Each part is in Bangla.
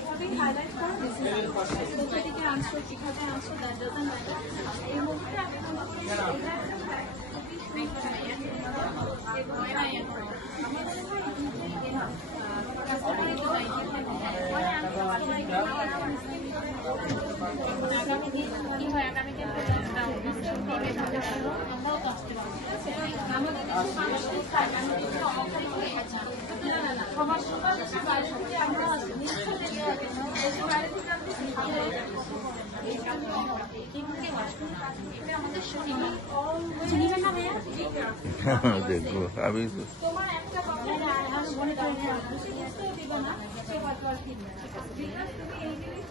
এভাবেই হাইলাইট করো কোথা থেকে আনছো কিভাবে আনছো দ্যাট ডাজন্ট ম্যাটার এই মুহূর্তে আমি মনে করি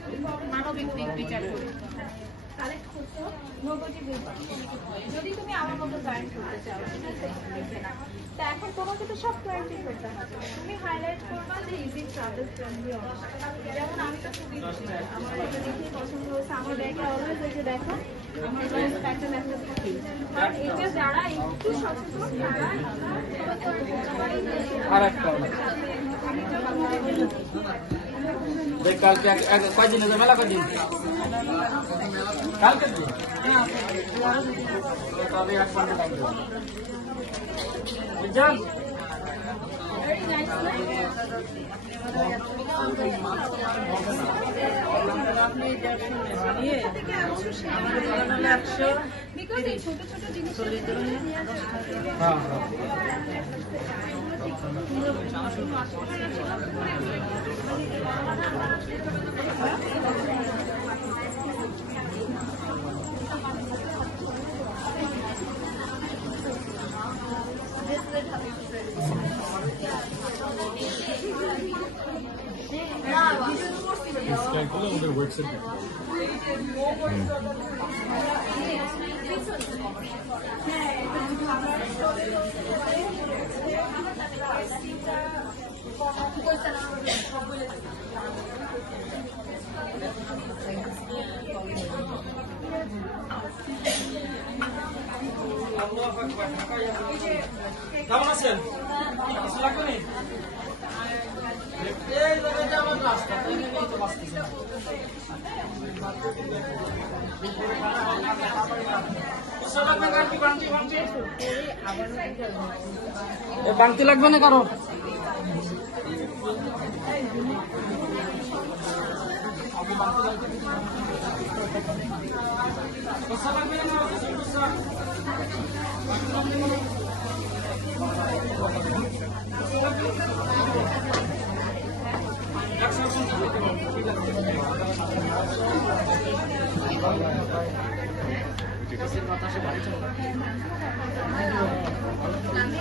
দেখবো আমি মানবিক দিক বিচার করি কালেক্ট করছো নগদই বলবা যদি তুমি আমার মতো জয়েন করতে চাও ঠিক আছে তা এখন তোমাকে তো সব ক্লায়েন্টই করতে হবে তুমি হাইলাইট করবা যে ইজি ট্রাভেল ফ্রেন্ডলি যেমন আমি তো খুবই আমার এটা দেখেই পছন্দ হয়েছে আমার ব্যাগে অলওয়েজ এই যে দেখো আমার প্যাটার্ন একটা থাকে কারণ এটা যারা একটু সচেতন তারা আর একটা কালকে কয়দিন মেলা কয়দিন কালকে তবে 1 ঘন্টা লাগবে বুঝছেন আপনি ছোট ছোট জিনিস আমাদের ওয়েবসাইট কেমন আছেন কিছু লাগবে নি এই জায়গাটা আমার রাস্তা এই তো বাঁচতেছে বাংতি লাগবে না কারো আমি